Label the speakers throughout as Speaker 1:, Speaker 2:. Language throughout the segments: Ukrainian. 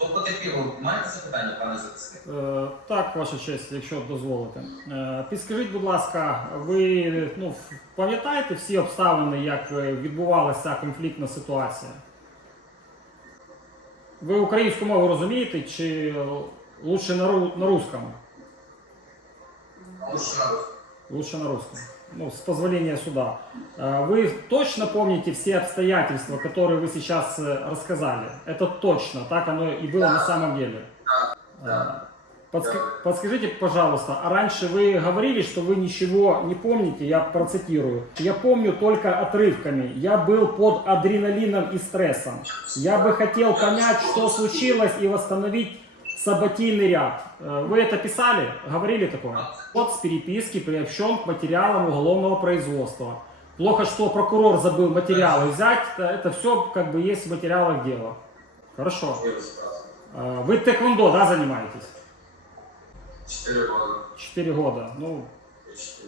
Speaker 1: Хто потерпіло, маєте запитання, пане захисник?
Speaker 2: Е, Так, ваша честь, якщо дозволите. Е, Підскажіть, будь ласка, ви ну, пам'ятаєте всі обставини, як відбувалася конфліктна ситуація? Ви українську мову розумієте чи лучше на, ру- на русском? Лучше на русском. Ну, с позволения суда. Э, Вы точно помните все обстоятельства, которые вы сейчас э, рассказали? Это точно, так оно и было на самом деле. Э, подска- Подскажите, пожалуйста, а раньше вы говорили, что вы ничего не помните, я процитирую. Я помню только отрывками. Я был под адреналином и стрессом. Я бы хотел понять, что случилось и восстановить саботийный ряд. Э, Вы это писали? Говорили такое? Вот с переписки приобщен к материалам уголовного производства. Плохо, что прокурор забыл материалы взять. Это, все как бы есть в материалах дела. Хорошо. Э, Вы тэквондо, да, занимаетесь?
Speaker 1: Чотири роки.
Speaker 2: Четыре года. Ну,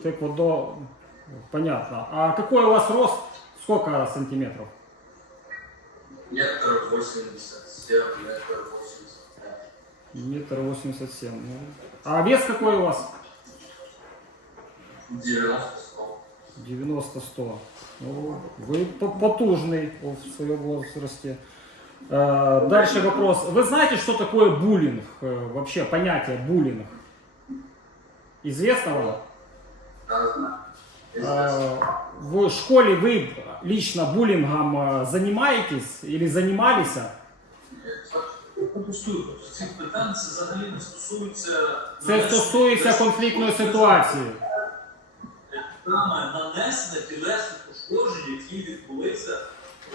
Speaker 2: тэквондо, понятно. А какой у вас рост? Сколько сантиметров?
Speaker 1: Метр 87, метр 85.
Speaker 2: Метр восемьдесят семь. А вес какой у вас?
Speaker 1: 90 100.
Speaker 2: 90-100. Ну, вы по- потужный в своем возрасте. Э, Дальше вопрос. Вы знаете, что такое буллинг? Э, Вообще понятие буллинг? Известно вам?
Speaker 1: Да, знаю.
Speaker 2: В школе вы лично буллингом э, занимаетесь или занимались?
Speaker 3: Я цих питань, це взагалі не стосується
Speaker 2: Це стосується конфліктної ситуації.
Speaker 3: саме нанесення тілесних пошкоджень, які відбулися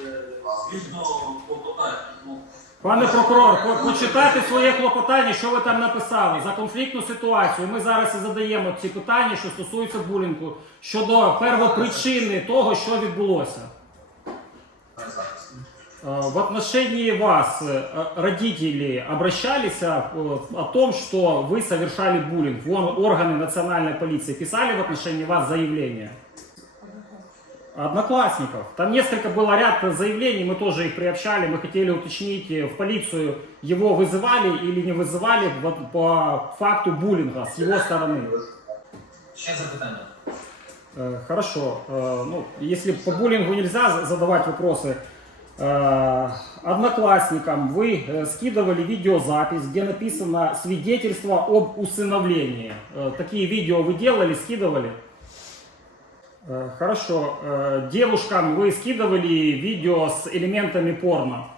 Speaker 3: е, згідно клопотання. Ну,
Speaker 2: Пане прокурор, почитайте своє клопотання, що ви там написали за конфліктну ситуацію. Ми зараз і задаємо ці питання, що стосуються булінгу, щодо первопричини того, що відбулося. Э, В отношении вас э, родители обращались э, о том, что вы совершали буллинг? Вон органы национальной полиции писали в отношении вас заявление? Одноклассников. Там несколько было ряд заявлений, мы тоже их приобщали, мы хотели уточнить э, в полицию, его вызывали или не вызывали по факту буллинга с его стороны.
Speaker 1: Запитання.
Speaker 2: Э, Хорошо. Э, Ну, если по буллингу нельзя за- задавать вопросы, э, одноклассникам вы э, скидывали видеозапись, где написано свидетельство об усыновлении. Э, Такие видео вы делали, скидывали? Э, Хорошо. Э, Девушкам вы скидывали видео с элементами порно?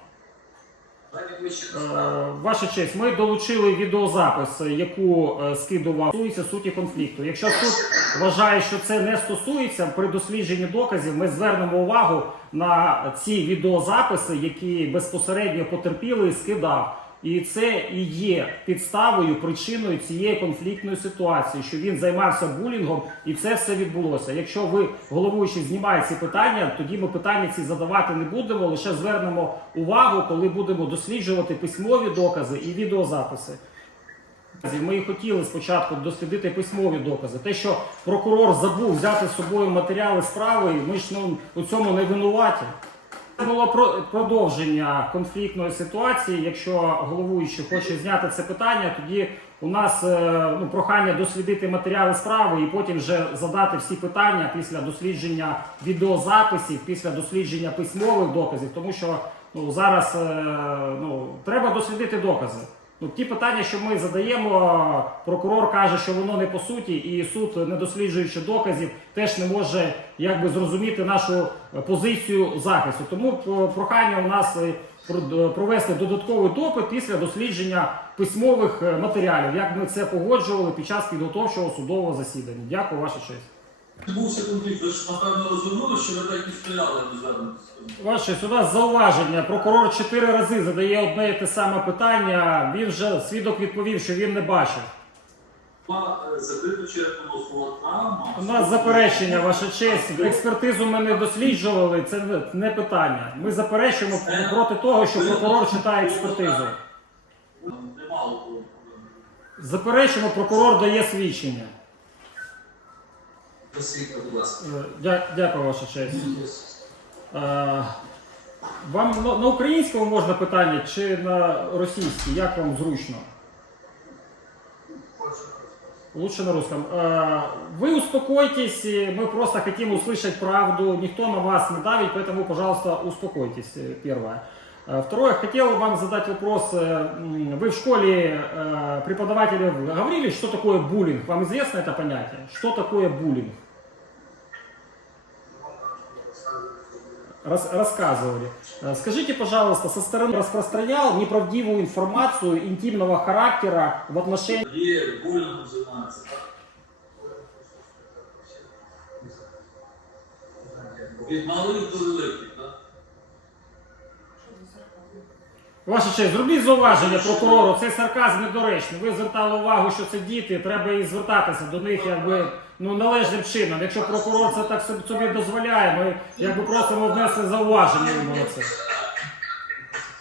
Speaker 2: Ваша честь, ми долучили відеозапис, яку е, скидував стосується суті конфлікту. Якщо суд вважає, що це не стосується, при дослідженні доказів ми звернемо увагу на ці відеозаписи, які безпосередньо потерпілий скидав. І це і є підставою, причиною цієї конфліктної ситуації, що він займався булінгом, і це все відбулося. Якщо ви головуючий знімає ці питання, тоді ми питання ці задавати не будемо, лише звернемо увагу, коли будемо досліджувати письмові докази і відеозаписи. Ми і хотіли спочатку дослідити письмові докази. Те, що прокурор забув взяти з собою матеріали справи, ми ж ну, у цьому не винуваті. Було про- продовження конфліктної ситуації. Якщо головуючий хоче зняти це питання, тоді у нас е, ну, прохання дослідити матеріали справи і потім вже задати всі питання після дослідження відеозаписів, після дослідження письмових доказів, тому що ну, зараз е, ну, треба дослідити докази. Ну, ті питання, що ми задаємо, прокурор каже, що воно не по суті, і суд, не досліджуючи доказів, теж не може якби зрозуміти нашу е, позицію захисту. Тому е, прохання у нас е, про- провести додатковий допит після дослідження письмових матеріалів, як ми це погоджували під час підготовчого судового засідання. Дякую, ваша честь.
Speaker 3: Відбувся конфлікт, ви ж напевно розвернули, що ви так і стояли не звернутися.
Speaker 2: Ваше у нас зауваження. Прокурор чотири рази задає одне і те саме питання. Він вже свідок відповів, що він не бачив.
Speaker 3: Слова
Speaker 2: У нас заперечення, ваша честь. Експертизу ми не досліджували. Це не- питання. Ми заперечуємо проти того, що прокурор читає експертизу. Заперечуємо, прокурор дає свідчення.
Speaker 1: Посвідка, будь ласка.
Speaker 2: Е, дя- Дякую, ваша честь. Е, Вам на, на українському можна питання чи на російській? Як вам зручно? Лучше на русском. Э, Вы успокойтесь, э, мы просто хотим услышать правду, никто на вас не давит, поэтому, пожалуйста, успокойтесь, э, первое. Э, Второе, хотел вам задать вопрос. э, м, Вы в школе э, преподаватели говорили, что такое буллинг? Вам известно это понятие? Что такое буллинг? Рас- рассказывали. Э, Скажите, пожалуйста, со стороны распространял неправдивую информацию интимного характера в отношении...
Speaker 3: Є булінгом займається, так? Від малих
Speaker 2: Ваша честь, зробіть зауваження прокурору, цей сарказм недоречний. Ви звертали увагу, що це діти, треба і звертатися до них якби ну належним чином. Якщо прокурор це так собі- собі дозволяє, ми якби просимо внести зауваження йому на це.